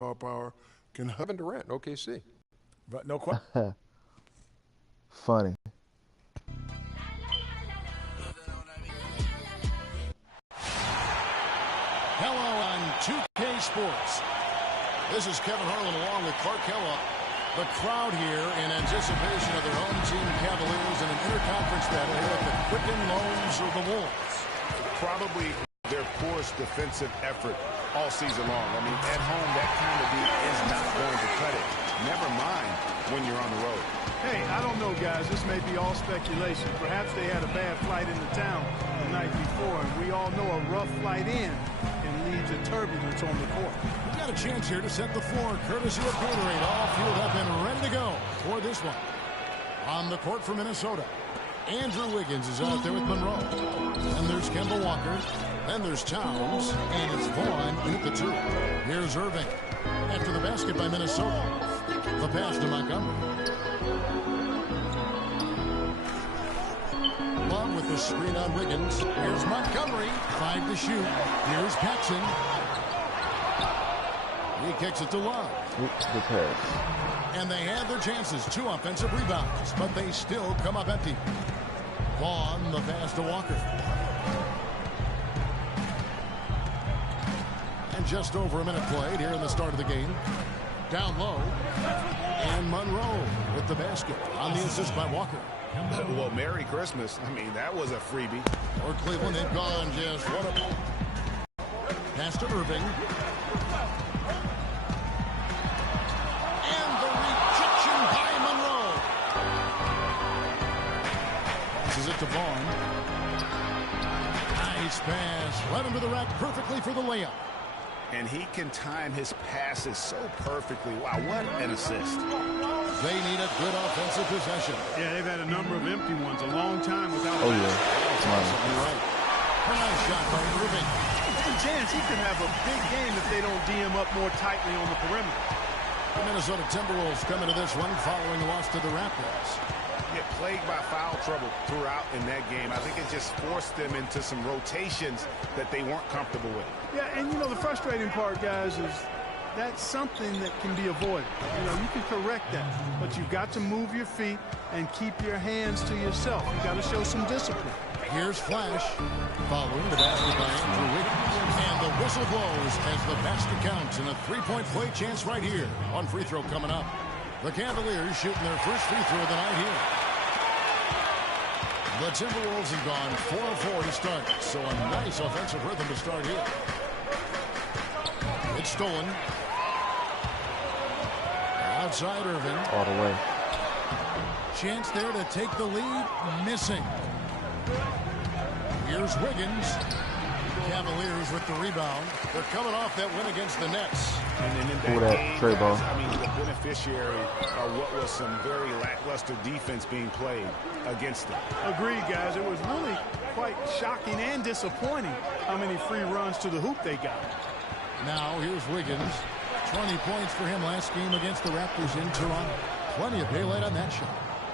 power can Kevin Durant, OKC. But no question. Funny. Hello on 2K Sports. This is Kevin Harlan along with Clark Kellogg. The crowd here in anticipation of their home team Cavaliers in an interconference battle here at the Quicken Loans of the Wolves. Probably their poorest defensive effort all season long. I mean, at home, that kind of beat is not going to cut it. Never mind when you're on the road. Hey, I don't know, guys. This may be all speculation. Perhaps they had a bad flight into town the night before, and we all know a rough flight in can lead to turbulence on the court. We've got a chance here to set the floor, courtesy of Gatorade. All fueled up and ready to go for this one. On the court for Minnesota, Andrew Wiggins is out there with Monroe. And there's Kemba Walker. Then there's Towns. And it's Vaughn in at the two. Here's Irving. After the basket by Minnesota. The pass to Montgomery. Love with the screen on Wiggins. Here's Montgomery. 5 to shoot. Here's Paxson. He kicks it to Love. Good pass. And they had their chances. 2 offensive rebounds. But they still come up empty. Vaughn, the pass to Walker. And just over a minute played here in the start of the game. Down low. And Monroe with the basket on the assist by Walker. Well, Merry Christmas. I mean, that was a freebie. For Cleveland, they've gone just one up. Pass to Irving. And the rejection by Monroe. Passes it to Vaughn. Nice pass. Led him to the rack perfectly for the layup. And he can time his passes so perfectly. Wow, what an assist. They need a good offensive possession. Yeah, they've had a number of empty ones, a long time without Oh, a yeah. You're right. A nice shot by Irving. There's a chance he could have a big game if they don't D him up more tightly on the perimeter. The Minnesota Timberwolves coming to this one following the loss to the Raptors. Get plagued by foul trouble throughout in that game. I think it just forced them into some rotations that they weren't comfortable with. Yeah, and you know, the frustrating part, guys, is that's something that can be avoided. You know, you can correct that, but you've got to move your feet and keep your hands to yourself. You've got to show some discipline. Here's Flash, following the basket by Andrew Wiggins. And the whistle blows as the basket counts, and a three-point play chance right here. On free throw coming up. The Cavaliers shooting their first free throw of the night here. The Timberwolves have gone 4 of 4 to start, so a nice offensive rhythm to start here. It's stolen. Outside Irving. All the way. Chance there to take the lead. Missing. Here's Wiggins. Cavaliers with the rebound. They're coming off that win against the Nets. And in Pull that that game, trade ball. guys, I mean, the beneficiary of what was some very lackluster defense being played against them. Agreed, guys. It was really quite shocking and disappointing how many free runs to the hoop they got. Now here's Wiggins. 20 points for him last game against the Raptors in Toronto. Plenty of daylight on that shot.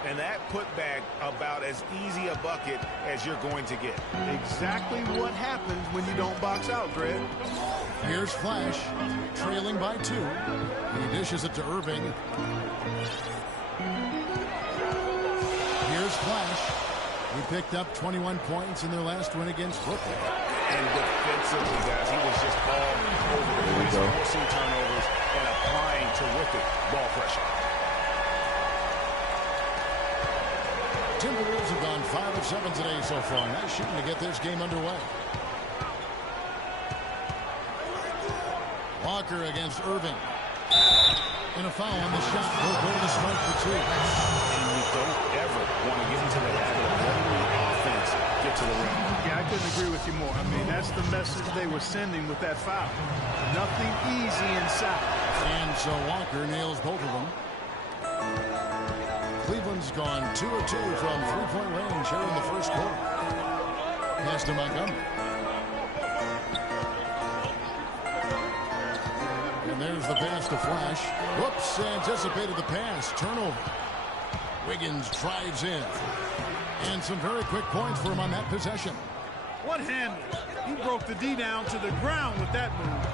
And that put back about as easy a bucket as you're going to get. Exactly what happens when you don't box out, Greg. Here's Flash, trailing by 2. He dishes it to Irving. Here's Flash. He picked up 21 points in their last win against Brooklyn. And defensively, guys, he was just all over the place, forcing turnovers and applying terrific ball pressure. Timberwolves have gone 5 of 7 today so far. Nice shooting to get this game underway. Walker against Irving. And a foul on the shot. He'll go to the strike for 2. And you don't ever want to get into the habit of letting the offense get to the rim. Yeah, I couldn't agree with you more. I mean, that's the message they were sending with that foul. Nothing easy inside. And so Walker nails both of them. Cleveland's gone 2 of 2 from three-point range here in the first quarter. Pass to Montgomery. And there's the pass to Flash. Whoops, anticipated the pass. Turnover. Wiggins drives in. And some very quick points for him on that possession. What handle? He broke the D down to the ground with that move.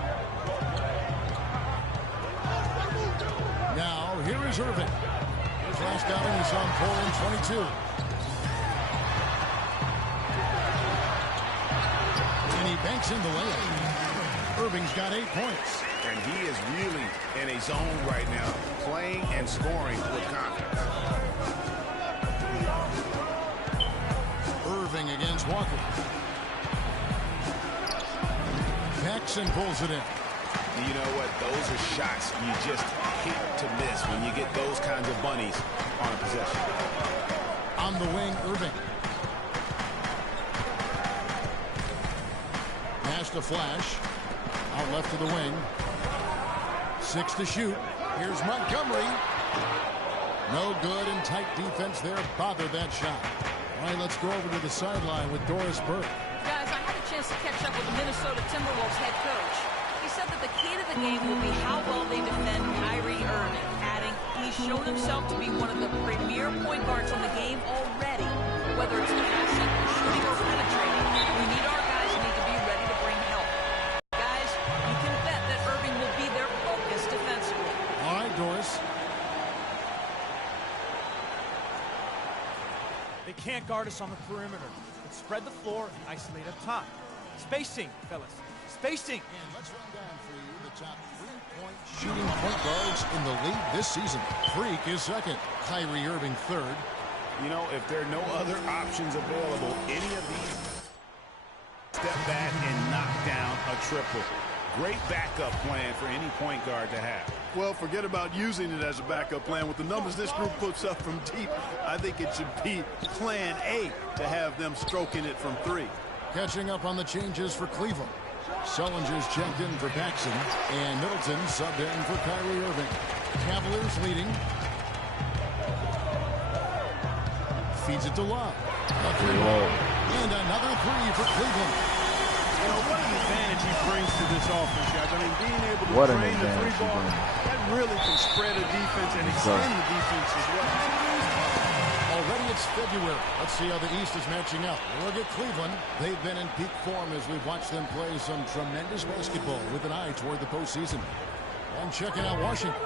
Here's Irving. His last outing, he saw him pour in 22. And he banks in the layup. Irving's got 8 points. And he is really in a zone right now, playing and scoring with confidence. Irving against Walker. Paxson pulls it in. You know what? Those are shots you just hate to miss when you get those kinds of bunnies on a possession. On the wing, Irving. Pass to Flash. Out left to the wing. 6 to shoot. Here's Montgomery. No good, and tight defense there bothered that shot. All right, let's go over to the sideline with Doris Burke. Guys, I had a chance to catch up with the Minnesota Timberwolves head coach. He said that the key to the game will be how well they defend Kyrie Irving, adding he's shown himself to be one of the premier point guards in the game already. Whether it's passing, shooting, or penetrating, we need our guys need to be ready to bring help. Guys, you can bet that Irving will be their focus defensively. All right, Doris. They can't guard us on the perimeter. Let's spread the floor and isolate up top. Spacing, fellas. Spacing. And let's run down for you the top 3-point shooting point guards in the league this season. Freak is second. Kyrie Irving third. You know, if there are no other options available, any of these step back and knock down a triple. Great backup plan for any point guard to have. Well, forget about using it as a backup plan. With the numbers this group puts up from deep, I think it should be plan A to have them stroking it from 3. Catching up on the changes for Cleveland. Sullinger's checked in for Paxson, and Middleton subbed in for Kyrie Irving. Cavaliers leading. Feeds it to Love. A 3 and another 3 for Cleveland. You know, what an advantage he brings to this offense, guys. I mean, being able to What an drain the advantage 3 ball, he brings. that really can spread a defense and extend the defense as well. Already it's February. Let's see how the East is matching up. Look at Cleveland. They've been in peak form as we've watched them play some tremendous basketball with an eye toward the postseason. And checking out Washington,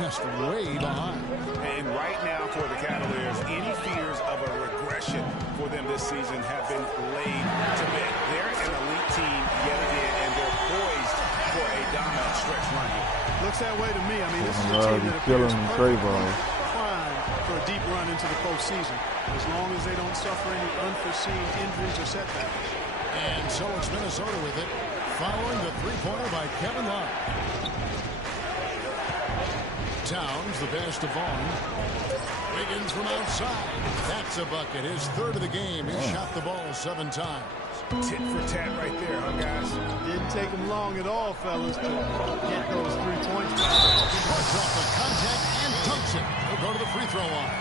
just way behind. And right now for the Cavaliers, any fears of a regression for them this season have been laid to bed. They're an elite team yet again, and they're poised for a dominant stretch run here. Looks that way to me. I mean, this is a Love team you that killing appears Trey perfectly balls. primed for a deep run into the postseason, as long as they don't suffer any unforeseen injuries or setbacks. And so it's Minnesota with it, following the three-pointer by Kevin Love. Towns, the pass to Vaughn. Wiggins from outside. That's a bucket. His third of the game. He shot the ball 7 times. Tit for tat right there, huh, guys? Didn't take them long at all, fellas, to get those 3 points. Puts off the contact and dunks it. He'll go to the free throw line.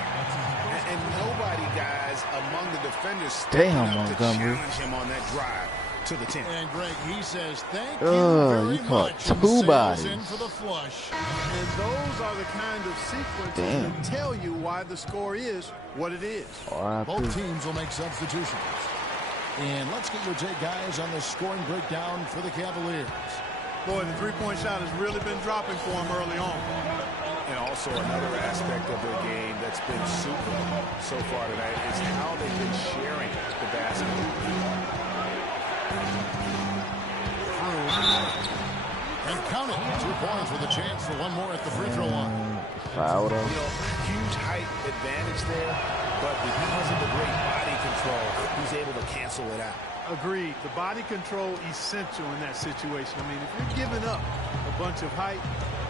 And nobody, guys, among the defenders Damn, stepping up to Montgomery. challenge him on that drive to the 10. And Greg, he says, thank you You very caught much. And 2 sails bodies. in for the flush. And those are the kind of sequences Damn. that tell you why the score is what it is. Both teams will make substitutions. And let's get your take, guys, on the scoring breakdown for the Cavaliers. Boy, the three-point shot has really been dropping for them early on. And also another aspect of their game that's been super so far tonight is how they've been sharing the basketball. And count it. 2 points with a chance for one more at the free throw line. Fouled him. You know, huge height advantage there, but because of the great body control, he's able to cancel it out. Agreed. The body control essential in that situation. I mean, if you're giving up a bunch of height,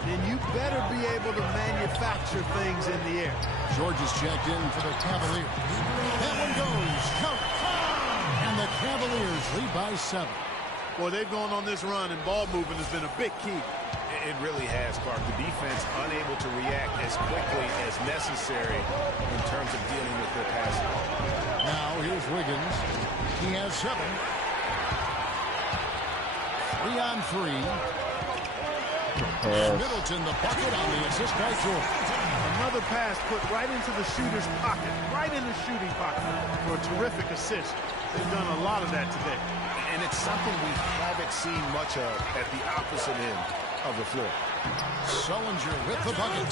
then you better be able to manufacture things in the air. George is checked in for the Cavaliers. That one goes. Count. And the Cavaliers lead by 7. Boy, they've gone on this run, and ball movement has been a big key. It really has, Clark. The defense unable to react as quickly as necessary in terms of dealing with their passing. Now here's Wiggins. He has 7. 3 on 3. Middleton the bucket on the assist by George. Another pass put right into the shooter's pocket, right in the shooting pocket for a terrific assist. They've done a lot of that today. And it's something we haven't seen much of at the opposite end of the floor. Sullinger with the bucket.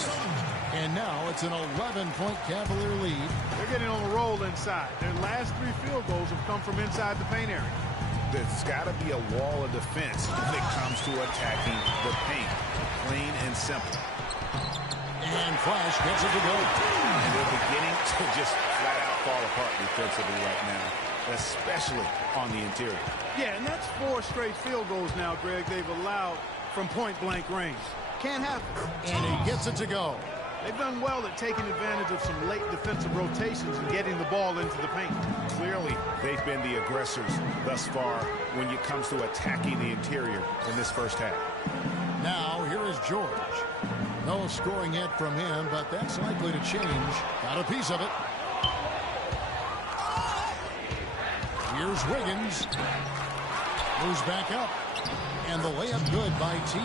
And now it's an 11-point Cavalier lead. They're getting on a roll inside. Their last 3 field goals have come from inside the paint area. There's got to be a wall of defense when it comes to attacking the paint. Plain and simple. And Flash gets it to go. And they're beginning to just flat out fall apart defensively right now, especially on the interior. Yeah, and that's 4 straight field goals now, Greg, they've allowed from point-blank range. Can't happen. And he gets it to go. They've done well at taking advantage of some late defensive rotations and getting the ball into the paint. Clearly, they've been the aggressors thus far when it comes to attacking the interior in this first half. Now, here is George. No scoring yet from him, but that's likely to change. Got a piece of it. Here's Wiggins. Moves back up. And the layup good by T.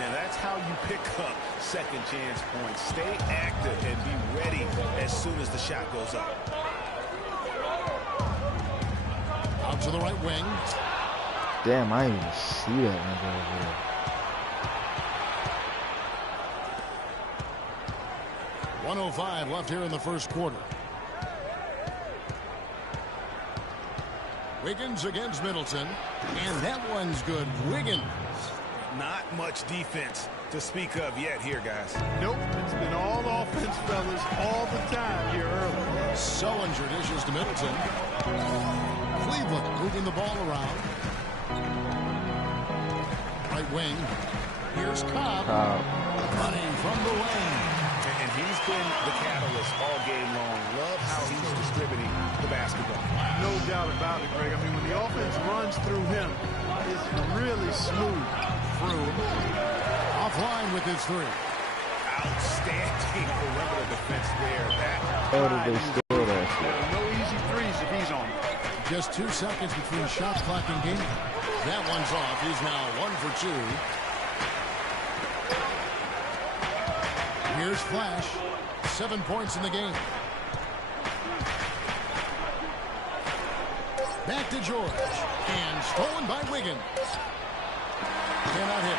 Now that's how you pick up second chance points. Stay active and be ready as soon as the shot goes up. Out to the right wing. Damn, I didn't even see that nigga over there. .105 left here in the first quarter. Wiggins against Middleton. And that one's good. Wiggins. Not much defense to speak of yet here, guys. Nope, it's been all offense, fellas, all the time here early. Sullinger dishes to Middleton. Cleveland moving the ball around. Right wing. Here's Cobb. Running from the lane. And he's been the catalyst all game long. Love how he's distributing the basketball. No doubt about it, Greg. I mean, when the offense runs through him, it's really smooth. Froome offline with his 3. Outstanding perimeter defense there. How did they steal that shit? There are no easy threes if he's on. Just 2 seconds between shot clock and game. That one's off. He's now 1 for 2. Here's Flash. 7 points in the game. Back to George. And stolen by Wiggins. Cannot hit.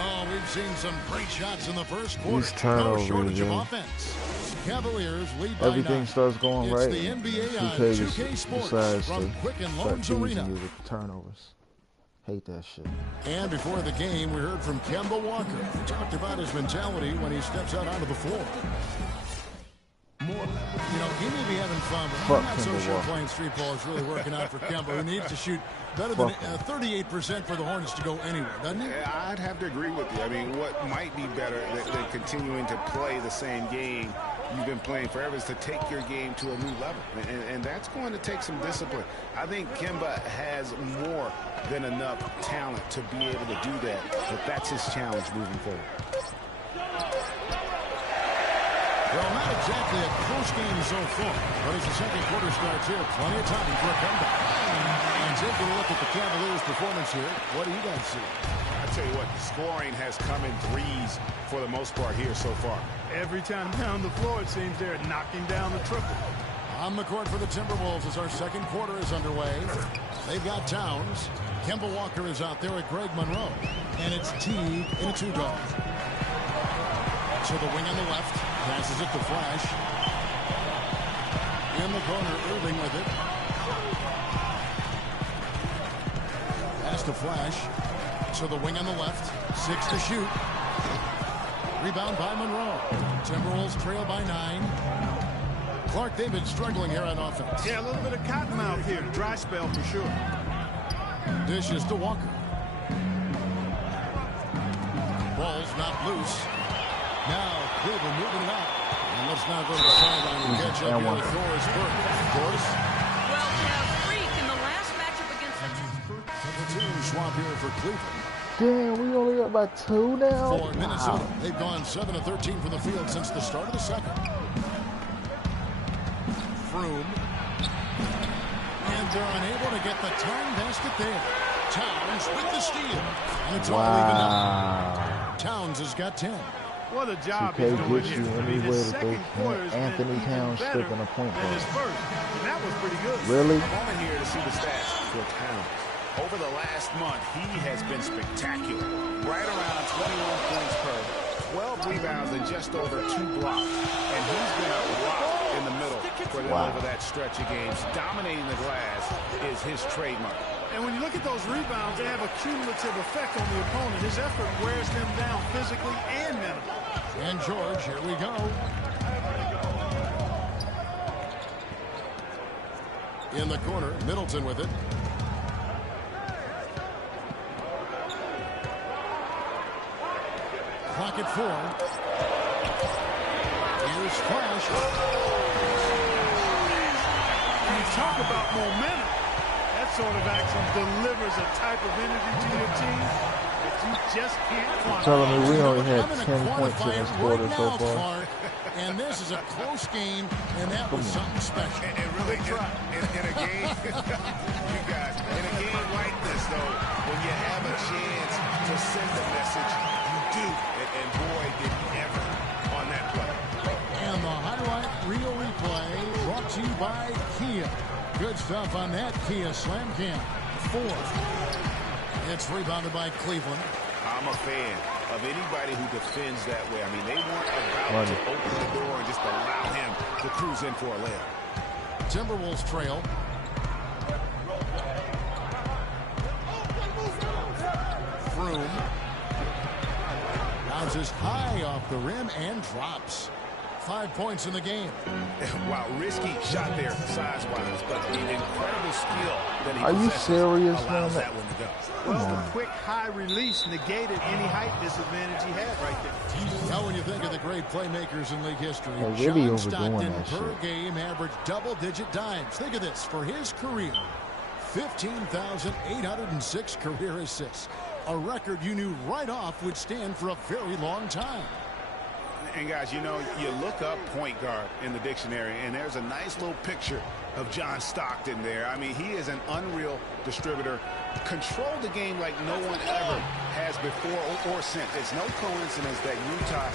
Oh, we've seen some great shots in the first quarter. These turnovers, no shortage of man. offense. Cavaliers lead by Everything 9. starts going It's right. the NBA on because 2K Sports decides from to Quicken start Loans teasing Arena. you with the turnovers. Hate that shit. And before the game, we heard from Kemba Walker. He talked about his mentality when he steps out onto the floor. You know, he may be having fun, but I'm not so Kemba sure Walker. playing street ball is really working out for Kemba, who needs to shoot better than 38% for the Hornets to go anywhere, doesn't he? I'd have to agree with you. I mean, what might be better than continuing to play the same game you've been playing forever is to take your game to a new level. And that's going to take some discipline. I think Kemba has more than enough talent to be able to do that, but that's his challenge moving forward. Well, not exactly a close game so far, but as the second quarter starts here, plenty of time for a comeback. And taking a look at the Cavaliers' performance here, what do you guys see? I tell you what, the scoring has come in threes for the most part here so far. Every time down the floor, it seems they're knocking down the triple. On the court for the Timberwolves as our second quarter is underway. They've got Towns. Kemba Walker is out there with Greg Monroe. And it's Teague in a 2-guard. To the wing on the left. Passes it to Flash. In the corner, Irving with it. Pass to Flash. To the wing on the left. 6 to shoot. Rebound by Monroe. Timberwolves trail by 9. Clark, they've been struggling here on offense. Yeah, a little bit of cottonmouth here. Dry spell for sure. Dishes to Walker. Ball's not loose. Now Cleveland moving it out. And let's now go to the sideline and catch up here with Doris Burke. Doris? Well, Freak in the last matchup against the... 2 swap here for Cleveland. Damn, we only up by 2 now? For Minnesota, they've gone 7 of 13 from the field since the start of the second. Froome. And they're unable to get the time basket there. Towns with the steal. And it's all even up. Towns has got 10. What a job he's 2K doing gets here. you I mean, any way his that they second quarter can. has Anthony been even Towns better sticking a point than guard. his first. And that was pretty good. Really? I'm on here to see the stats for Towns. Over the last month, he has been spectacular. Right around 21 points per 12 rebounds and just over 2 blocks. And he's been a rock in the middle for them over that stretch of games. Dominating the glass is his trademark. And when you look at those rebounds, they have a cumulative effect on the opponent. His effort wears them down physically and mentally. And George, here we go. In the corner, Middleton with it. Clock at 4. Here's Flash. When you talk about momentum, that sort of action delivers a type of energy to your team that you just can't quantify. Telling me we only had I'm gonna 10 points in quantify this it quarter right so now, far. Clark. And this is a close game, and that was something special. And really, in a game, you guys, in a game like this, though, when you have a chance to send a message, you do. And boy, did he ever on that play. And the highlight reel replay brought to you by Kia. Good stuff on that Kia Slam Cam. 4. It's rebounded by Cleveland. I'm a fan of anybody who defends that way. I mean, they weren't about to open the door and just allow him to cruise in for a layup. Timberwolves trail. Froome bounces high off the rim and drops. 5 points in the game. Wow, risky shot there size-wise, but the incredible skill that he Are you possesses serious, allows man? that one to go. Well, the quick high release negated any height disadvantage he had right there. Now, when you think of the great playmakers in league history, They're really John overdoing Stockton that per shit. game averaged double-digit dimes. Think of this. For his career, 15,806 career assists. A record you knew right off would stand for a very long time. And guys, you know, you look up point guard in the dictionary, and there's a nice little picture of John Stockton there. I mean, he is an unreal distributor. Controlled the game like no one ever has before or since. It's no coincidence that Utah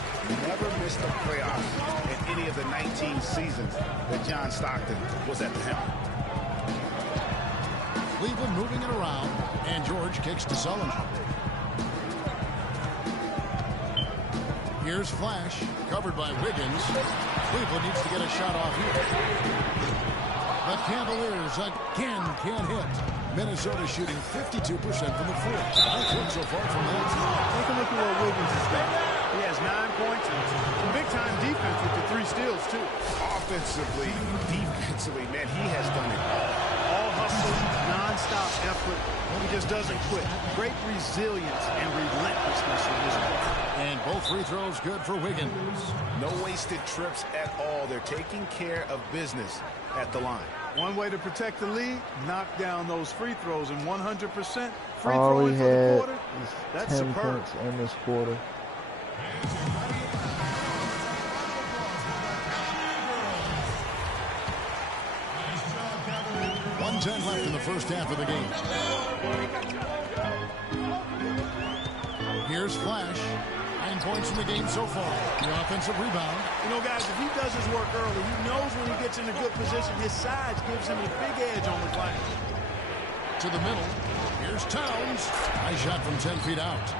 never missed the playoffs in any of the 19 seasons that John Stockton was at the helm. Cleveland moving it around, and George kicks to Sullivan. Here's Flash, covered by Wiggins. Cleveland needs to get a shot off here. The Cavaliers again can't hit. Minnesota shooting 52% from the floor. Nice look so far from that. Take a look at what Wiggins has done. He has 9 points and some big-time defense with the 3 steals, too. Offensively, defensively, man, he has done it All hustle, non-stop effort. He just doesn't quit. Great resilience and relentlessness in his play. And both free throws good for Wiggins. No wasted trips at all. They're taking care of business at the line. One way to protect the lead, knock down those free throws, and 100% free All throwing we for the had quarter. is That's 10 superb. points in this quarter. .110 left in the first half of the game. Here's Flash. 9 points in the game so far. The offensive rebound. You know, guys, if he does his work early, he knows when he gets in a good position, his size gives him a big edge on the glass. To the middle. Here's Towns. Nice shot from 10 feet out.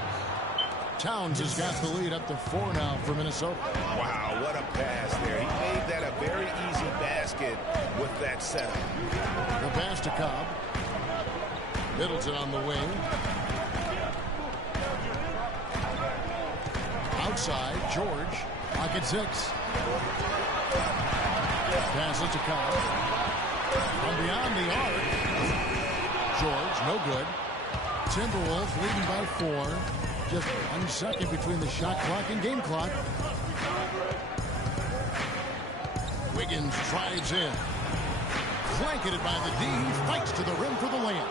Towns has got the lead up to 4 now for Minnesota. Wow, what a pass there. He made that a very easy basket with that setup. The pass to Cobb. Middleton on the wing. Outside, George. Pocket 6. Pass it to Cobb. From beyond the arc. George, no good. Timberwolves leading by 4. Just 1 second between the shot clock and game clock. Wiggins drives in. Blanketed by the D. Fights to the rim for the layup.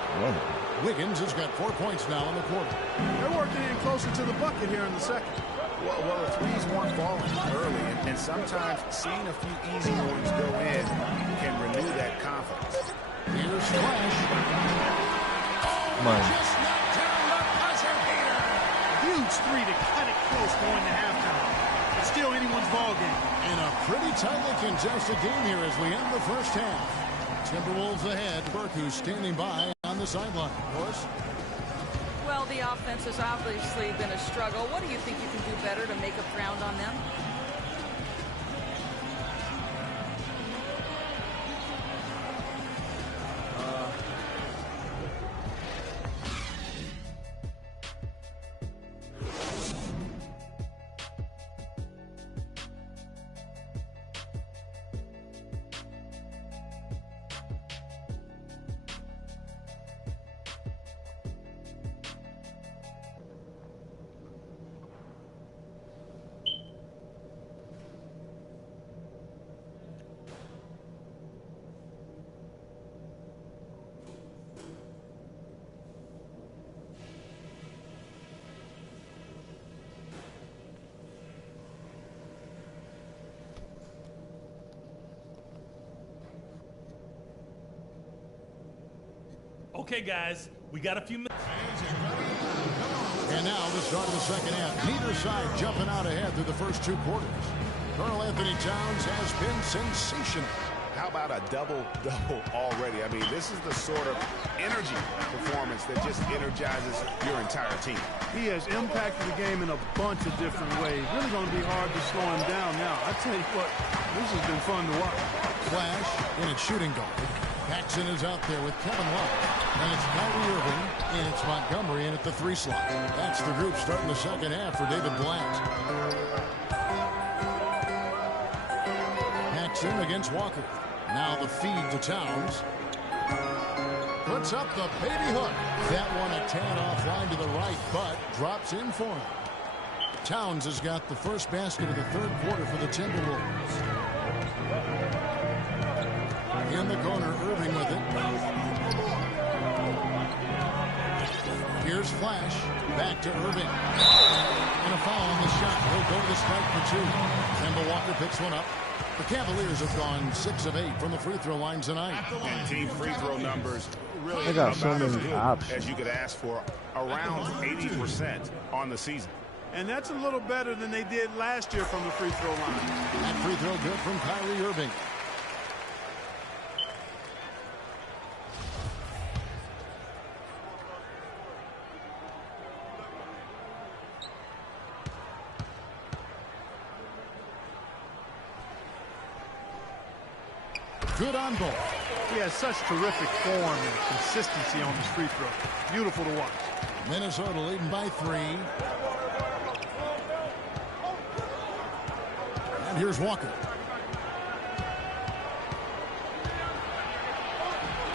Wiggins has got 4 points now in the quarter. They're working in closer to the bucket here in the second. Well, the threes weren't falling early, and sometimes seeing a few easy ones go in can renew that confidence. Here's Flash. Man. Just knocked down the buzzer beater. Huge 3 to cut it close going to halftime. It's still anyone's ball game. In a pretty tightly contested game here as we end the first half. Timberwolves ahead. Burke, who's standing by on the sideline. Of course. Well, the offense has obviously been a struggle. What do you think you can do better to make up ground on them? Okay, guys, we got a few minutes. And now the start of the second half. Neither side jumping out ahead through the first 2 quarters. Karl Anthony Towns has been sensational. How about a double-double already? I mean, this is the sort of energy performance that just energizes your entire team. He has impacted the game in a bunch of different ways. Really going to be hard to slow him down now. I tell you what, this has been fun to watch. Flash in its shooting guard. Paxson is out there with Kevin Love. And it's Kyrie Irving, and it's Montgomery in at the 3 slot. That's the group starting the second half for David Blatt. Paxson against Walker. Now the feed to Towns. Puts up the baby hook. That one a tan offline to the right, but drops in for him. Towns has got the first basket of the 3rd quarter for the Timberwolves. In the corner, Irving with it. Here's Flash. Back to Irving. And a foul on the shot. He'll go to the strike for 2. Kemba Walker picks one up. The Cavaliers have gone 6 of 8 from the free throw line tonight. And team free throw numbers really They got so about as many good options. as you could ask for, around 80% on the season. And that's a little better than they did last year from the free throw line. That free throw good from Kyrie Irving. Good on both. He has such terrific form and consistency on his free throw. Beautiful to watch. Minnesota leading by 3. And here's Walker.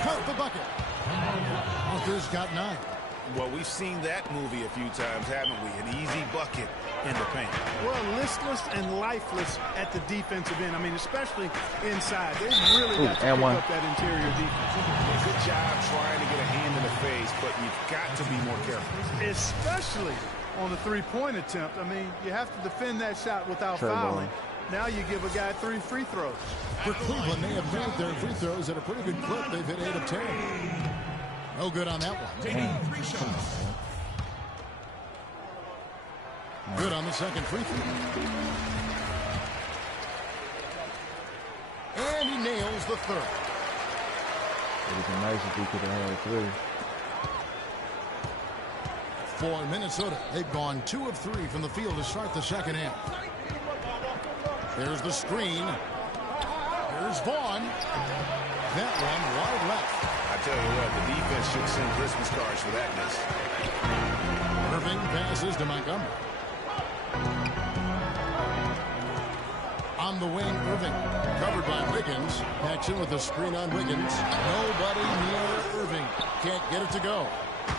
Count the bucket. Walker's got 9. Well, we've seen that movie a few times, haven't we? An easy bucket in the paint. Well, listless and lifeless at the defensive end. I mean, especially inside. They've really got to pick up that interior defense. Good job trying to get a hand in the face, but you've got to be more careful. Especially on the three-point attempt. I mean, you have to defend that shot without fouling. Now you give a guy 3 free throws. For Cleveland, they have made their free throws at a pretty good clip. They've hit 8 of 10. No good on that one. Good on the second free throw. And he nails the 3rd. It would have been nice if he could have had 3. For Minnesota, they've gone 2 of 3 from the field to start the second half. There's the screen. Here's Vaughn. That one wide left. I tell you what, the defense should send Christmas cards for that miss. Irving passes to Montgomery. On the wing, Irving. Covered by Wiggins. Action with the screen on Wiggins. Nobody near Irving. Can't get it to go.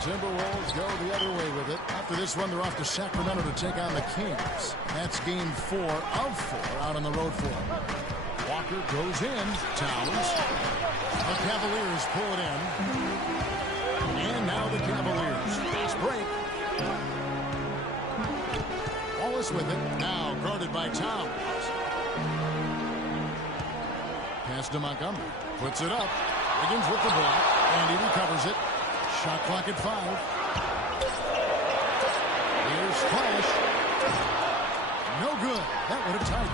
Timberwolves go the other way with it. After this one, they're off to Sacramento to take on the Kings. That's game 4 of 4 out on the road for them. Walker goes in. Towns. The Cavaliers pull it in. And now the Cavaliers. Fast break. Wallace with it. Now guarded by Towns. Pass to Montgomery. Puts it up. Wiggins with the block. And he recovers it. Shot clock at 5. Here's Flash. No good. That would have tied it.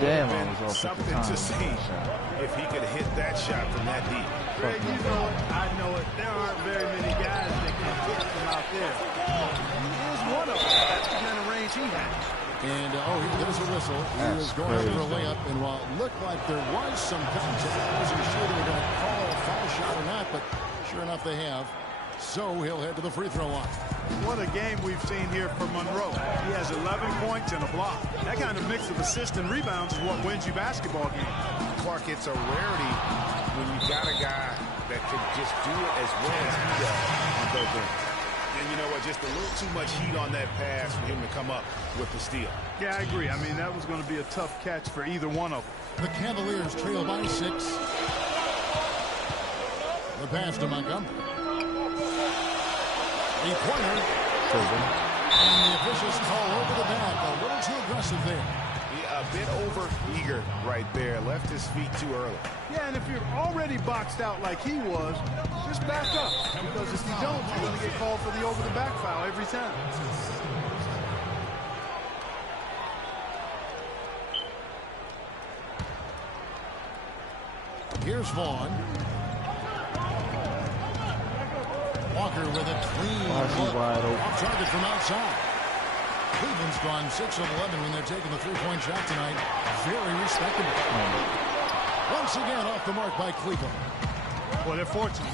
would have Damn, I been was off at the something to time. see if he could hit that shot from that deep. Greg, you know it, I know it. There aren't very many guys that can hit from out there. He is one of them. That's the kind of range he has. And, there's a whistle. He was going crazy. for a layup, and while it looked like there was some contact, I wasn't sure they were going to call a foul shot or not, but sure enough they have. So he'll head to the free throw line. What a game we've seen here for Monroe. He has 11 points and a block. That kind of mix of assists and rebounds is what wins you basketball games. Clark, it's a rarity when you got a guy that could just do it as well as he does on both ends. And you know what, just a little too much heat on that pass for him to come up with the steal. Yeah, I agree. I mean, that was going to be a tough catch for either one of them. The Cavaliers trail by 6. The pass to Montgomery. Three-pointer. And the officials call over the back. A little too aggressive there. A bit over-eager right there. Left his feet too early. Yeah, and if you're already boxed out like he was, just back up. Because if you don't, you're going to get called for the over-the-back foul every time. Here's Vaughn. Walker with a clean look. Wide open. Off target from outside. Cleveland's gone 6 of 11 when they're taking the three-point shot tonight. Very respectable. Once again off the mark by Cleveland. Well, they're fortunate.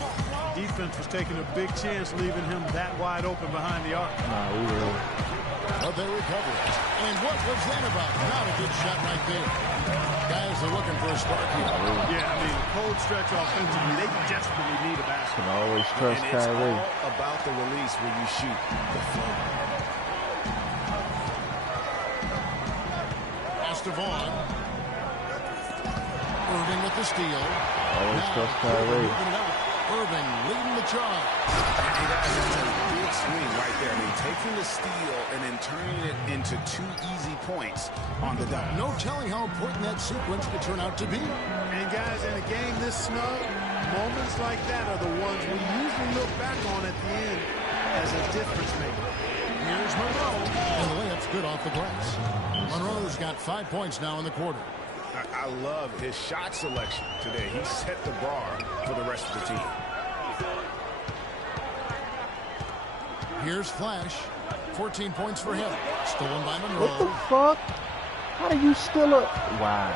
Defense was taking a big chance leaving him that wide open behind the arc. Nah, we were. But they recover it. And what was that about? Not a good shot right there. Guys are looking for a spark here. Yeah, I mean, a cold stretch offensively, they desperately need a basket. Can always trust And it's Kyrie. all about the release when you shoot the flow. Pass to Vaughn. Irving with the steal. Always Now, trust Kyrie. moving it up. Irving leading the charge. And that's a big swing right there. I mean, taking the steal and then turning it into 2 easy points on the dime. No telling how important that sequence could turn out to be. And guys, in a game this snug, moments like that are the ones we usually look back on at the end as a difference maker. Here's Monroe. And the layup's good off the glass. Monroe's got 5 points now in the quarter. I love his shot selection today. He set the bar for the rest of the team. Here's Flash. 14 points for him. Stolen by What the Monroe. fuck? How do you steal a... Wow.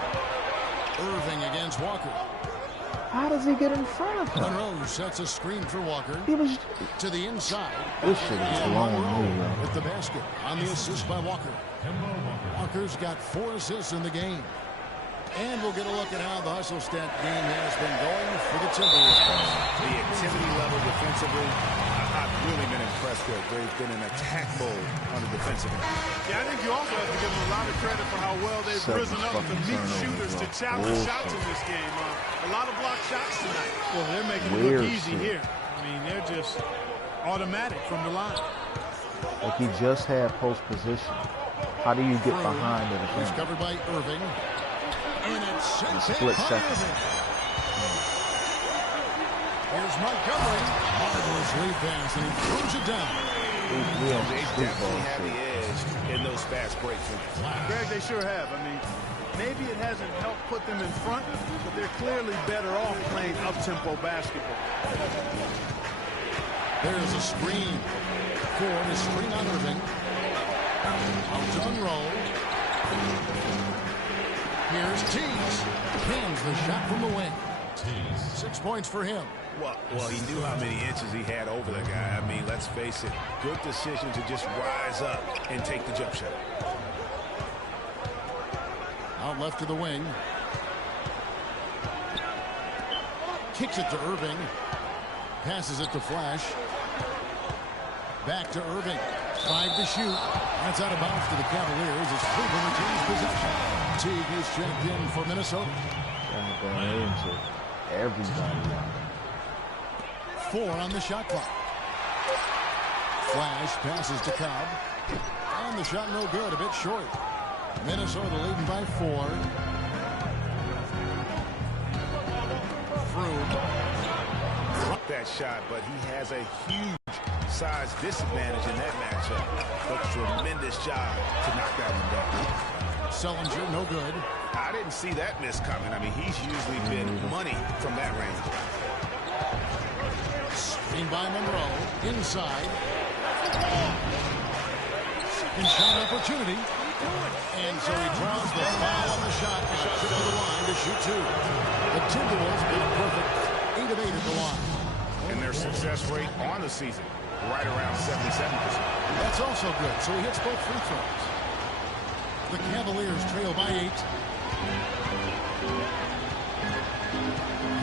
Irving against Walker. How does he get in front of him? Monroe sets a screen for Walker. He was... To the inside. This shit is And blowing Monroe me, bro. with the basket on the assist by Walker. Walker's got 4 assists in the game. And we'll get a look at how the hustle stat game has been going for the Timberwolves. The activity level defensively, I've really been impressed with. They've been in attack mode on the defensive end. Yeah, I think you also have to give them a lot of credit for how well they've Seven risen up to fucking meet turnovers, shooters to bro. challenge Bullshit. shots in this game. A lot of blocked shots tonight. Well, they're making it Weird look easy shit. here. I mean, they're just automatic from the line. Like he just had post position. How do you get Through. behind the He's defense? covered by Irving. And it's sent A back split by second. Irving. Here's Montgomery. Marvelous lead pass, and he throws it down. We on They street ball definitely have the shit. edge in those fast breaks. Greg, they sure have. I mean, maybe it hasn't helped put them in front, but they're clearly better off playing up-tempo basketball. There's a screen. Ford is screen on Irving. Out to Monroe. Here's Tease. Cans the shot from the wing. 6 points for him. Well, he knew how many inches he had over the guy. I mean, let's face it, good decision to just rise up and take the jump shot. Out left to the wing. Kicks it to Irving. Passes it to Flash. Back to Irving. 5 to shoot. That's out of bounds to the Cavaliers as Cleveland retains possession. Teague is checked in for Minnesota. Goddamn, into everybody. 4 on the shot clock. Flash passes to Cobb. And the shot no good, a bit short. Minnesota leading by 4. Froome. That shot, but he has a huge size disadvantage in that matchup. But tremendous job to knock that one down. Sullinger, no good. I didn't see that miss coming. I mean, he's usually been money from that range. Screen by Monroe. Inside. Second shot opportunity. And so he draws the foul on the shot. To the line to shoot two. The Timberwolves beat him perfect. 8 of 8 at the line. And their success rate on the season, right around 77%. That's also good. So he hits both free throws. The Cavaliers trail by 8.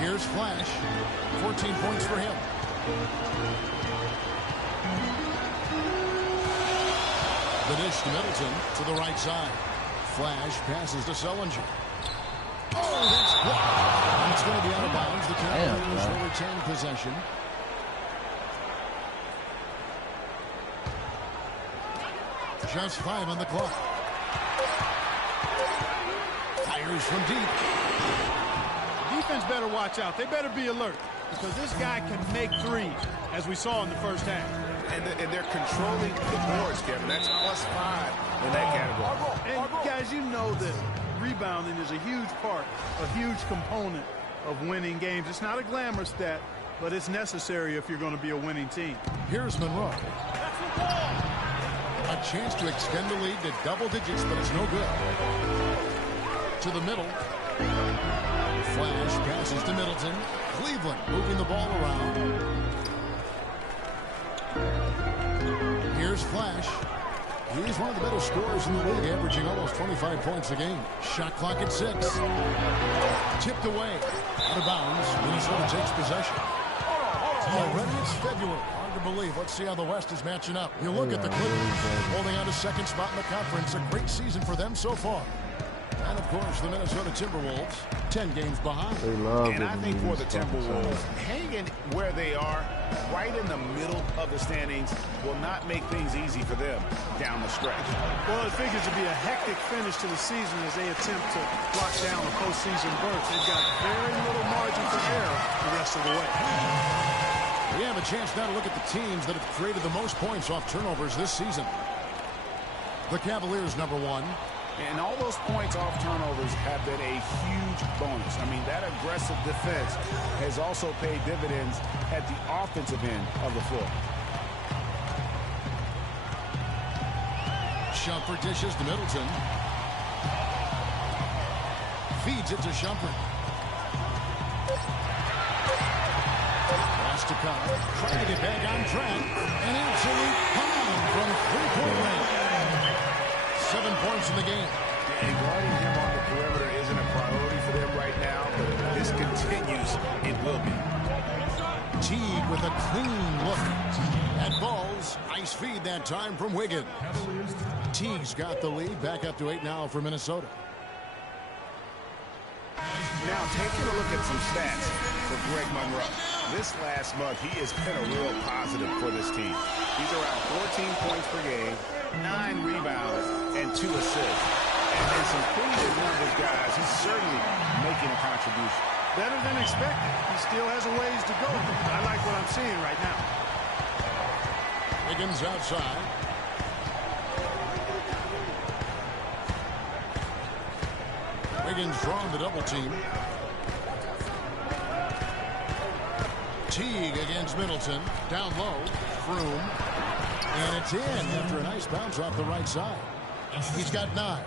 Here's Flash. 14 points for him. The dish to Middleton to the right side. Flash passes to Sullinger. Oh, that's blocked. And it's going to be out of bounds. The Cavaliers will retain possession. Just 5 on the clock. Fires from deep. Defense better watch out. They better be alert because this guy can make threes, as we saw in the first half. And they're controlling the boards, Kevin. That's +5 in that category. And guys, you know that rebounding is a huge part, a huge component of winning games. It's not a glamour stat, but it's necessary if you're going to be a winning team. Here's Monroe. A chance to extend the lead to double digits, but it's no good. To the middle. Flash passes to Middleton. Cleveland moving the ball around. Here's Flash. He's one of the better scorers in the league, averaging almost 25 points a game. Shot clock at 6. Tipped away. Out of bounds. Minnesota takes possession. Already it's February. Hard to believe. Let's see how the West is matching up. You look at the Clippers, holding on to second spot in the conference. A great season for them so far. And, of course, the Minnesota Timberwolves, 10 games behind. And I think for the Timberwolves, hanging where they are, right in the middle of the standings, will not make things easy for them down the stretch. Well, it figures to be a hectic finish to the season as they attempt to lock down a postseason berth. They've got very little margin for error the rest of the way. We have a chance now to look at the teams that have created the most points off turnovers this season. The Cavaliers, number 1. And all those points off turnovers have been a huge bonus. I mean, that aggressive defense has also paid dividends at the offensive end of the floor. Shumpert dishes to Middleton. Feeds it to Shumpert. Pass to Cobb. Trying to get back on track. An absolute bomb from three-point range. 7 points in the game. And guarding him on the perimeter isn't a priority for them right now, but if this continues, it will be. Teague with a clean look. At balls, nice feed that time from Wiggins. Teague's got the lead, back up to 8 now for Minnesota. Now, taking a look at some stats for Greg Monroe. This last month, he has been a real positive for this team. He's around 14 points per game, 9 rebounds, and 2 assists. And some pretty good numbers, guys. He's certainly making a contribution. Better than expected. He still has a ways to go. I like what I'm seeing right now. Wiggins outside. Wiggins drawn the double team. Teague against Middleton. Down low. Froome. And it's in after a nice bounce off the right side. He's got 9.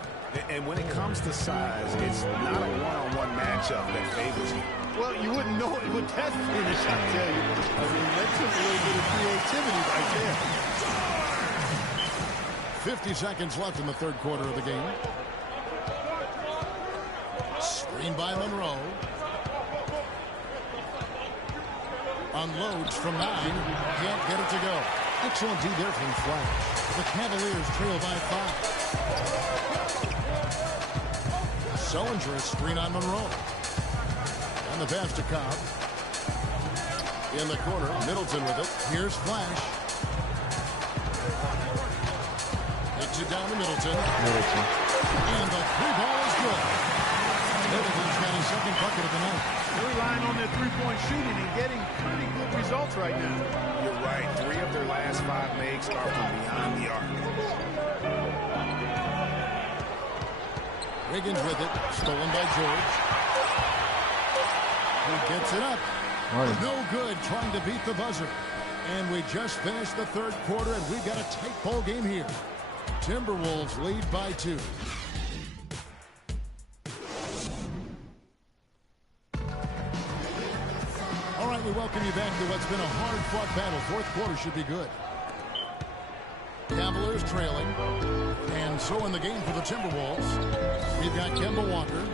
And when it comes to size, it's not a one-on-one matchup that favors him. Well, you wouldn't know it with that finish, I tell you. I mean, that took a little bit of creativity right there. 50 seconds left in the third quarter of the game. Screen by Monroe. Unloads from 9. Can't get it to go. Excellent D there from Flash. The Cavaliers trail by 5. Sullinger is screen on Monroe. And the pass to Cobb. In the corner, Middleton with it. Here's Flash. Takes it down to Middleton. And the 3-ball is good. Middleton's got his second bucket of the night. They're relying on their three-point shooting and getting pretty good results right now. You're right. 3 of their last 5 makes are from behind the arc. Wiggins with it. Stolen by George. He gets it up. No good trying to beat the buzzer. And we just finished the third quarter, and we've got a tight ball game here. Timberwolves lead by 2. All right, we welcome you back to what's been a hard-fought battle. Fourth quarter should be good. Cavaliers trailing. And so in the game for the Timberwolves, we've got Kemba Walker.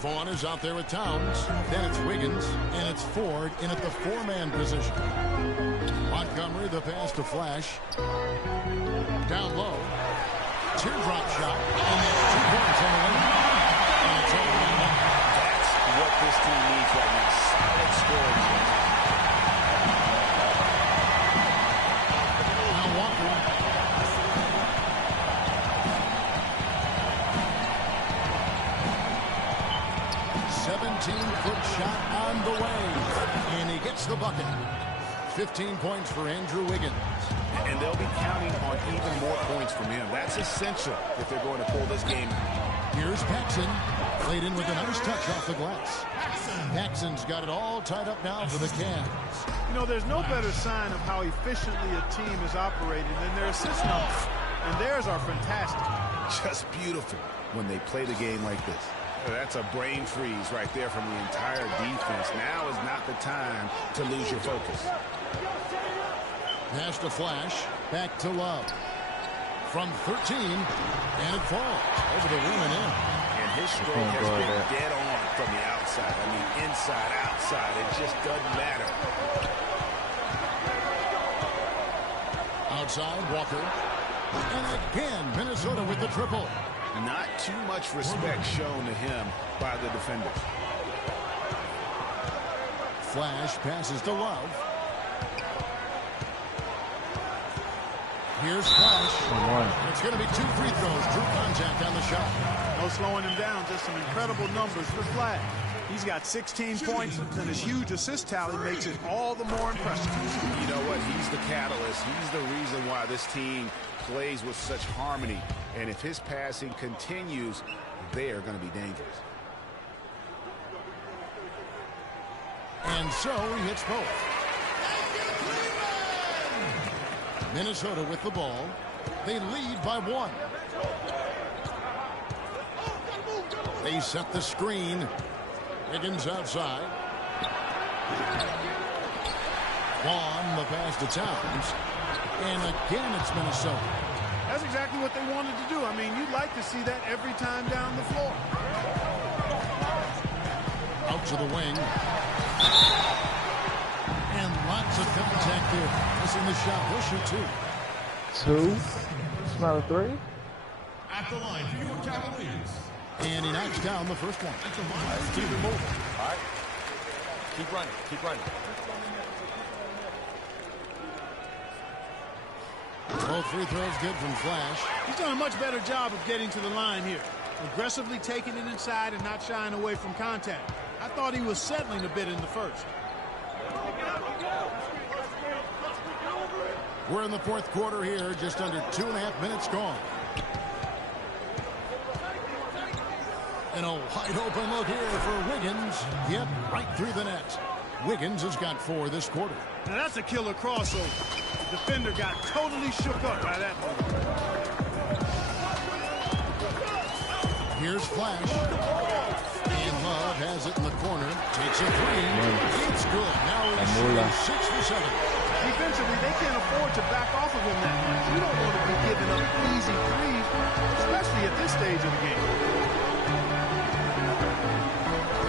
Vaughn is out there with Towns. Then it's Wiggins. And it's Ford in at the 4-man position. Montgomery, the pass to Flash. Down low. Teardrop shot. And that's 2 points on the way. And it's all around up. That's what this team needs right now. Solid scoring. Now Walker. Shot on the way. And he gets the bucket. 15 points for Andrew Wiggins. And they'll be counting on even more points from him. That's essential if they're going to pull this game. Here's Paxson. Played in with a nice touch off the glass. Paxson's got it all tied up now for the Cavs. You know, there's no better sign of how efficiently a team is operating than their assist numbers. And theirs are fantastic. Just beautiful when they play the game like this. That's a brain freeze right there from the entire defense. Now is not the time to lose your focus. Pass to Flash. Back to Love. From 13. And it falls over the rim and in. And his stroke has been dead on from the outside. I mean, inside, outside. It just doesn't matter. Outside, Walker. And again, Minnesota with the triple. Not too much respect shown to him by the defenders. Flash passes to Love. Here's Flash. It's going to be 2 free throws. Drew contact on the shot. No slowing him down. Just some incredible numbers for Flash. He's got 16 points, and his huge assist tally makes it all the more impressive. You know what? He's the catalyst. He's the reason why this team plays with such harmony. And if his passing continues, they are going to be dangerous. And so he hits both. Minnesota with the ball. They lead by 1. They set the screen. Wiggins outside. Vaughn, the pass to Towns. And again, it's Minnesota. That's exactly what they wanted to do. I mean, you'd like to see that every time down the floor. Out to the wing. And lots of contact there. Missing the shot. He'll shoot 2. 2? It's not a 3? At the line for your Cavaliers. And he knocks down the first one. Let's keep it moving. All right. Keep running. Keep running. Both free throws good from Flash. He's done a much better job of getting to the line here. Aggressively taking it inside and not shying away from contact. I thought he was settling a bit in the first. We're in the fourth quarter here. Just under 2.5 minutes gone. And a wide open look here for Wiggins. Yep, right through the net. Wiggins has got 4 this quarter. Now that's a killer crossover. The defender got totally shook up by that move. Here's Flash. And Love has it in the corner. Takes a 3. It's good. Now he's shooting 6 for 7. Defensively, they can't afford to back off of him that much. You don't want to be giving up easy threes, especially at this stage of the game.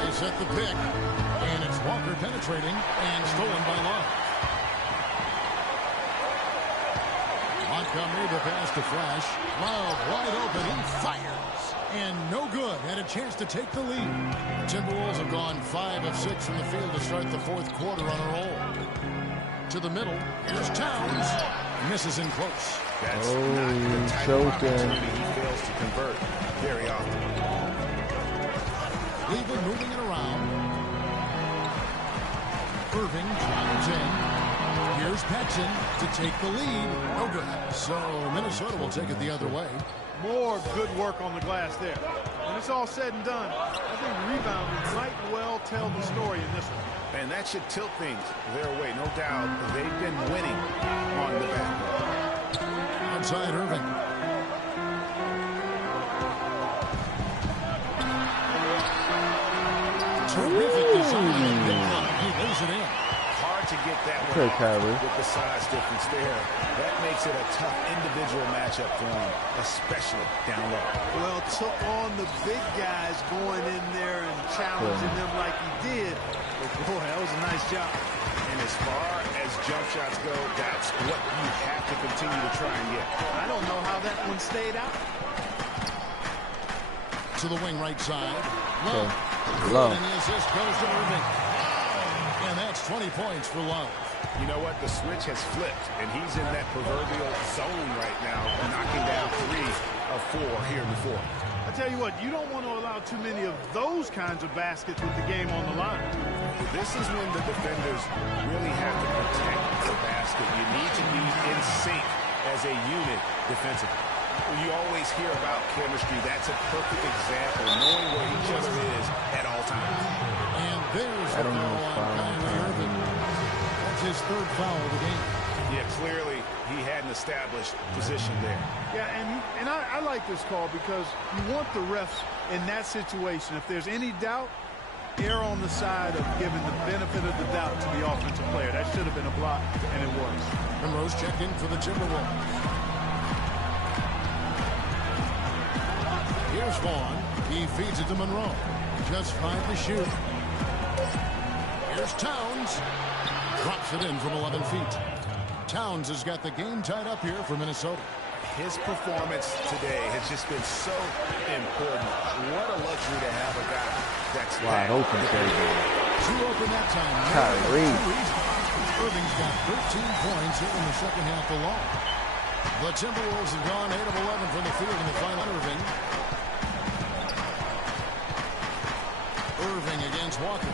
They set the pick. And it's Walker penetrating and stolen by Love. Montgomery, the pass to Flash. Love wide open. He fires. And no good. Had a chance to take the lead. Timberwolves have gone 5 of 6 from the field to start the fourth quarter on a roll. To the middle. Here's Towns. Misses in close. That's not the type of opportunity he fails to convert very often. Cleveland moving it around. Irving drives in. Here's Paxson to take the lead. No good. So Minnesota will take it the other way. More good work on the glass there. When it's all said and done, I think rebounding might well tell the story in this one. And that should tilt things their way, no doubt. They've been winning on the back. Outside Irving. Terrific design. He lays it in. Hard to get that one Okay, off Kyrie. with the size difference there. That makes it a tough individual matchup for him, especially down low. Well, took on the big guys going in there and challenging them like he did. But boy, that was a nice job. And as far as jump shots go, that's what you have to continue to try and get. I don't know how that one stayed out. To the wing right side. Love. Love. And the assist goes to Irving. And that's 20 points for Love. You know what? The switch has flipped, and he's in that proverbial zone right now, knocking down 3 of 4 here in the fourth. I tell you what, you don't want to allow too many of those kinds of baskets with the game on the line. This is when the defenders really have to protect the basket. You need to be in sync as a unit defensively. You always hear about chemistry. That's a perfect example, knowing where each other is at all times. And there's the foul on Kyrie Irving. That's his third foul of the game. Yeah, clearly he hadn't established position there. Yeah, and I like this call because you want the refs in that situation. If there's any doubt, err on the side of giving the benefit of the doubt to the offensive player. That should have been a block, and it was. Monroe's checked in for the Timberwolves. Here's Vaughn. He feeds it to Monroe. Just 5 to shoot. Here's Towns. Drops it in from 11 feet. Towns has got the game tied up here for Minnesota. His performance today has just been so important. What a luxury to have a guy that's Wide open, Two open that time. Kyrie. Irving's got 13 points here in the second half alone. The Timberwolves have gone 8 of 11 from the field in the final. Irving against Walker.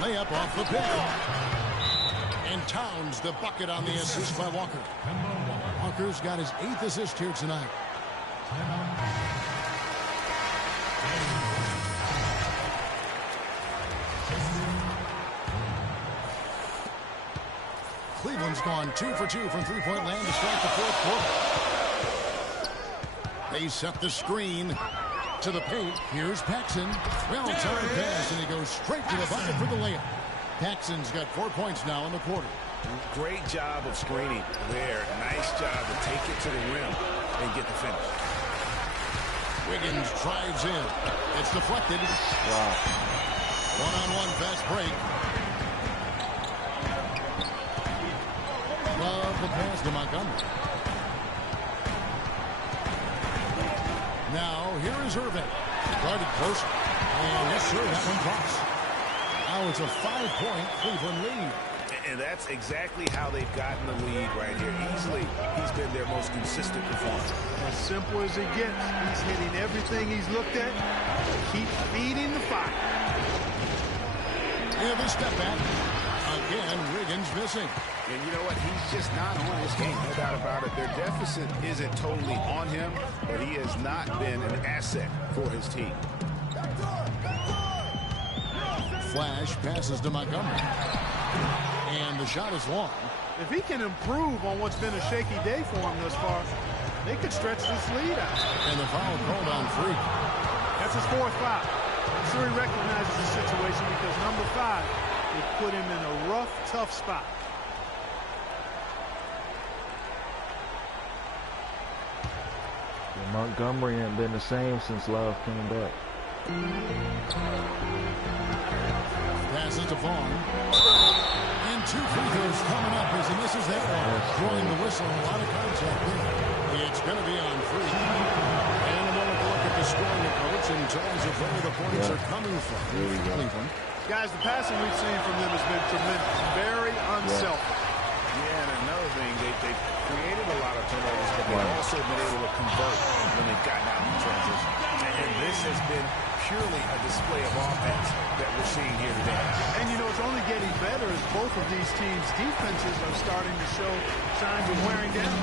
Layup off the pick. And Towns the bucket on the assist by Walker. Walker's got his 8th assist here tonight. Cleveland's gone 2 for 2 from three-point land to start the fourth quarter. They set the screen to the paint. Here's Paxson. Well-timed pass, and he goes straight to the bucket for the layup. Paxson's got 4 points now in the quarter. Great job of screening there. Nice job to take it to the rim and get the finish. Wiggins drives in. It's deflected. Wow. One-on-one fast break. Love the pass to Montgomery. Now, here is Irving. Guarded close. And yes, sir, that one drops. Now it's a 5-point Cleveland lead. And that's exactly how they've gotten the lead right here. Easily, he's been their most consistent performer. As simple as it gets. He's hitting everything he's looked at. Keep feeding the fire. And the step back. Again, Wiggins missing. And you know what? He's just not on his game. No doubt about it. Their deficit isn't totally on him, but he has not been an asset for his team. Flash passes to Montgomery. And the shot is long. If he can improve on what's been a shaky day for him thus far, they could stretch this lead out. And the foul called on Freak. That's his 4th foul. I'm sure he recognizes the situation because number 5 would put him in a rough, tough spot. Montgomery ain't been the same since Love came back. Passes to Vaughn. And 2 free throws coming up as he misses that one. Throwing the whistle and a lot of contact there. It's going to be on Freak. And a moment to look at the scoring approach in terms of where the points are coming from. Cleveland. Guys, the passing we've seen from them has been tremendous. Very unselfish. Yeah, and another thing, they've created a lot of turnovers, but they've also been able to convert when they've gotten out in transition. And this has been purely a display of offense that we're seeing here today. And, you know, it's only getting better as both of these teams' defenses are starting to show signs of wearing down.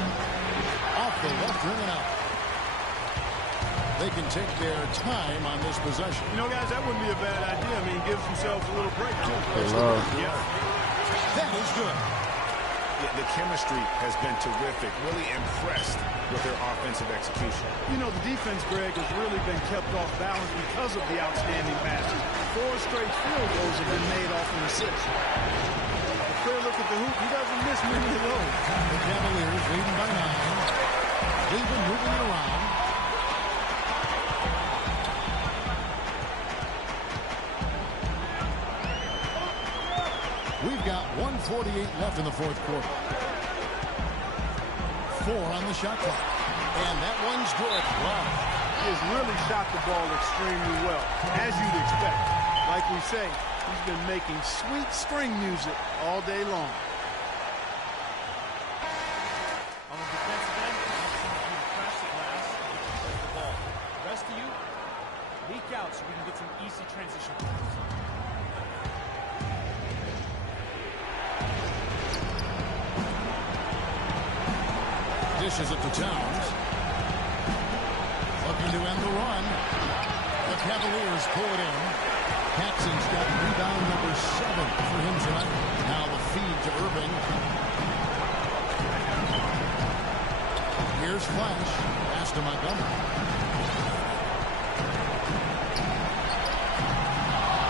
Off the left rim and out. They can take their time on this possession. You know, guys, that wouldn't be a bad idea. I mean, gives themselves a little break, too. Yeah. That is good. Yeah, the chemistry has been terrific. Really impressed with their offensive execution. You know, the defense, Greg, has really been kept off balance because of the outstanding passes. 4 straight field goals have been made off an assist. A clear look at the hoop. He doesn't miss many of those. The Cavaliers leading by 9. Cleveland moving it around. We've got 1:48 left in the fourth quarter. 4 on the shot clock. And that one's good. Wow. He has really shot the ball extremely well, as you'd expect. Like we say, he's been making sweet string music all day long. On the defensive end, opportunity to crash the glass and protect the ball. The rest of you, leak out so we can get some easy transition points. Dishes it to Towns. Looking to end the run. The Cavaliers pull it in. Paxson's got rebound number 7 for him tonight. Now the feed to Irving. Here's Flash. Pass to Montgomery.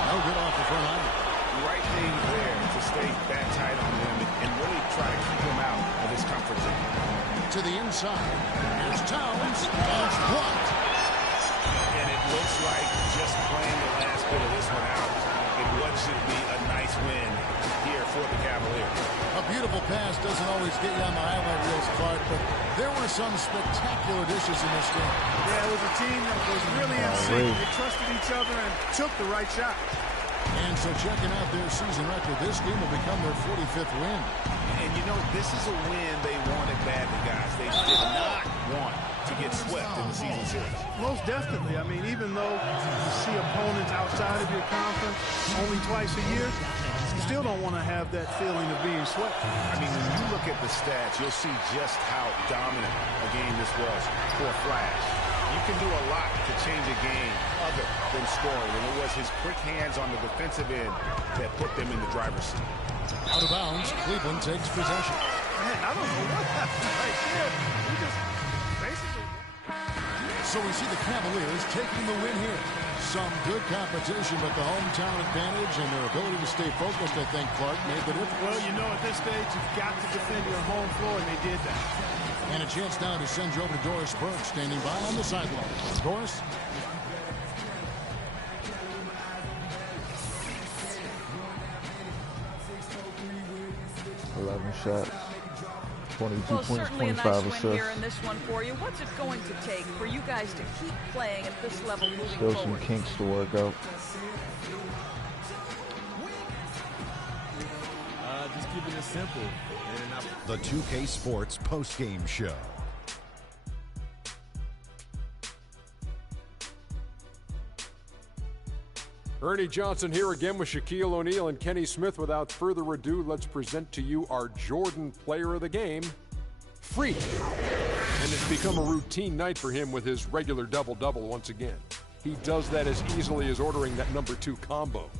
No good off the front line. Right thing there to stay that tight on him and really try to keep him out of his comfort zone. To the inside. Here's Towns. And it's blocked. And it looks like just playing the last bit of this one out in what should be a nice win here for the Cavaliers. A beautiful pass doesn't always get you on the highlight reels, Clark, but there were some spectacular dishes in this game. Yeah, it was a team that was really in sync. They trusted each other and took the right shot. And so checking out their season record, this game will become their 45th win. And you know, this is a win they wanted badly, guys. They did not want to get swept in the season series. Most definitely. I mean, even though you see opponents outside of your conference only twice a year, you still don't want to have that feeling of being swept. I mean, when you look at the stats, you'll see just how dominant a game this was for Flash. You can do a lot to change a game other than scoring, and it was his quick hands on the defensive end that put them in the driver's seat. Out of bounds, Cleveland takes possession. Man, I don't know what happened right there. We just basically... So we see the Cavaliers taking the win here. Some good competition, but the hometown advantage and their ability to stay focused, I think, Clark, made the difference. Well, you know, at this stage, you've got to defend your home floor, and they did that. And a chance now to send you over to Doris Burke, standing by on the sideline. Doris? Shots, 22 Well, points, certainly a 25 nice win assists. here in this one for you. What's it going to take for you guys to keep playing at this level moving Still forward? some kinks to work out. Just keeping it simple. The 2K Sports postgame show. Ernie Johnson here again with Shaquille O'Neal and Kenny Smith. Without further ado, let's present to you our Jordan Player of the Game, Freak. And it's become a routine night for him with his regular double-double once again. He does that as easily as ordering that number 2 combo.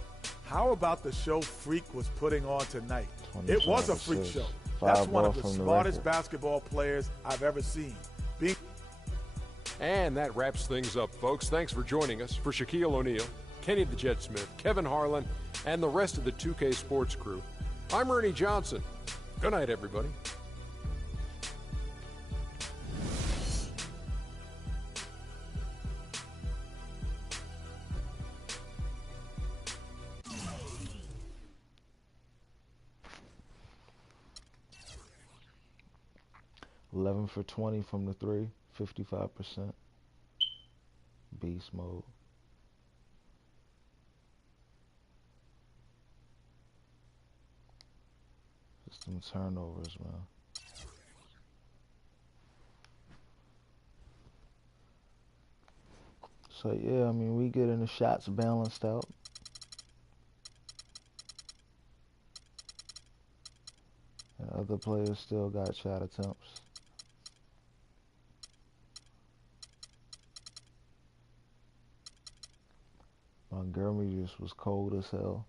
How about the show Freak was putting on tonight? It was a freak show. That's one of the smartest basketball players I've ever seen. And that wraps things up, folks. Thanks for joining us. For Shaquille O'Neal, Kenny the Jet Smith, Kevin Harlan, and the rest of the 2K Sports crew, I'm Ernie Johnson. Good night, everybody. $11 for 20 from the 3, 55%. Beast mode. Just some turnovers, man. So yeah, I mean, we getting the shots balanced out. And other players still got shot attempts. Montgomery just was cold as hell.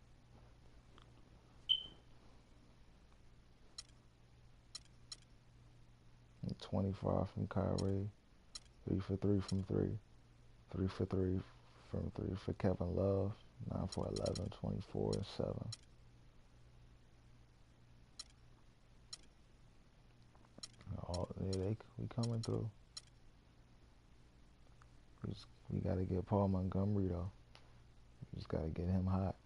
25 from Kyrie. 3 for 3 from 3. 3 for 3 from 3 for Kevin Love. 9 for 11, 24 and 7. Yeah, we coming through. We got to get Paul Montgomery, though. We just got to get him hot.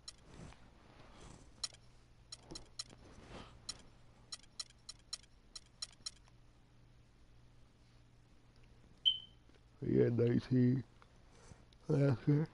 He had 19 last year.